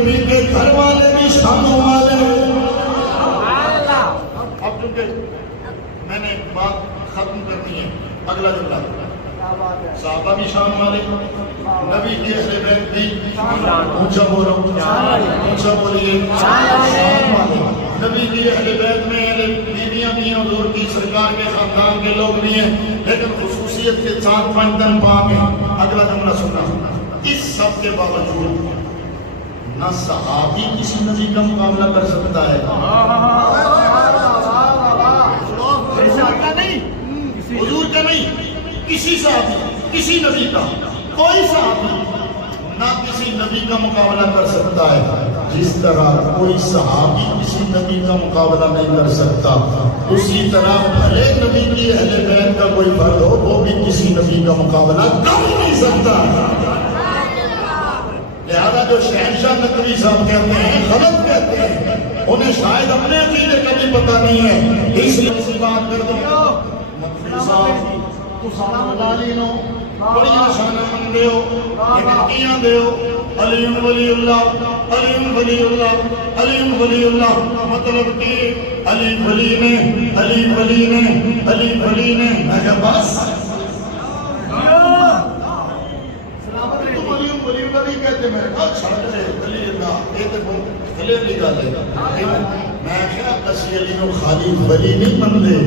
نبی کے گھر والے بھی شانوں والے. اب چونکہ میں نے ایک بات ختم کرنی ہے، اگلا جملہ صحابہ بھی شان والے، نبی کے اہل بیت بھی اونچا بولو، اونچا بولیے، شان والے. نبی کی اہل بیت میں اہل بیویاں بھی ہیں، حضور کی سرکار کے خاندان کے لوگ بھی ہیں، لیکن خصوصیت کے 4-5 دن پاک ہیں. اگلا جملہ سننا. اس سب کے باوجود نہ صحابی کسی نبی کا مقابلہ کر سکتا ہے، حضور کا نہیں، کسی صحابی، کسی نبی کا، کوئی صحابی نہ کسی نبی کا مقابلہ کر سکتا ہے. جس طرح کوئی صحابی کسی نبی کا مقابلہ نہیں کر سکتا، اسی طرح بھلے نبی کی اہل بیت کا کوئی فرد ہو وہ بھی کسی نبی کا مقابلہ کر نہیں سکتا. لہذا جو شہنشاہ نقوی صاحب کہتے ہیں غلط کہتے ہیں، انہیں شاید اپنے عقیدے کا بھی پتہ نہیں ہے. اس لیے اسی بات کر دو مطلب صاحب تو سلام علیہ بڑیاں شانہ من دیو، یہ دیو علی ولی اللہ، علی ولی اللہ، علی ولی اللہ. مطلب کہ علی ولی نے، علی ولی نے، علی ولی نے. میں کہا بس ولی اللہ بھی کہتے ہیں. میں چھڑ دے علی اللہ، یہ تو کھلے علی گل ہے. میں کہا اسی علی نو خالی ولی نہیں مندے،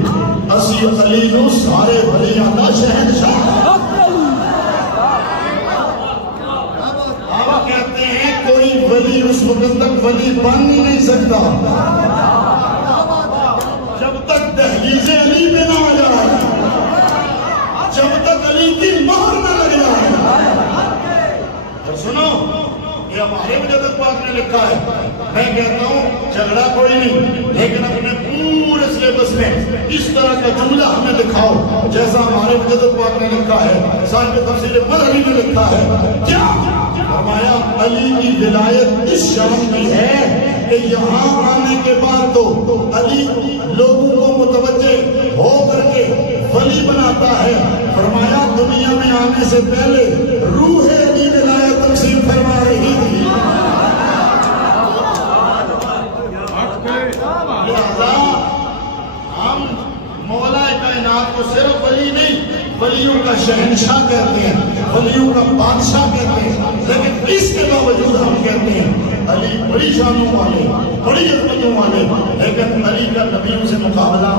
اسی علی نو سارے ولیاں دا شہنشاہ. آپ کہتے ہیں کوئی ولی اس وقت تک ولی بن ہی نہیں سکتا جب تک دہلیز علی پہ نہ آ جائے، جب تک علی کی مہر نہ لگ جائے. اور سنو، یہ ہمارے مجدد پاک نے لکھا ہے. میں کہتا ہوں جھگڑا کوئی نہیں، لیکن اپنے پورے سلیبس میں اس طرح کا جملہ ہمیں دکھاؤ جیسا ہمارے مجدد پاک نے لکھا ہے، صاحب تفسیر مظہری نے لکھا ہے. کیا فرمایا؟ علی کی ولایت اس شان میں ہے کہ یہاں آنے کے بعد تو علی لوگوں کو متوجہ ہو کر کے ولی بناتا ہے. فرمایا دنیا میں آنے سے پہلے روح علی ولایت تقسیم فرما رہی تھی. لہذا ہم مولا کائنات کو صرف ولی نہیں، ولیوں کا شہنشاہ کہتے ہیں، ولیوں کا بادشاہ کہتے ہیں. لیکن اس کے باوجود ہم کہتے ہیں علی بڑی شانوں والے، بڑی عظمتوں والے، لیکن علی کا نبیوں سے مقابلہ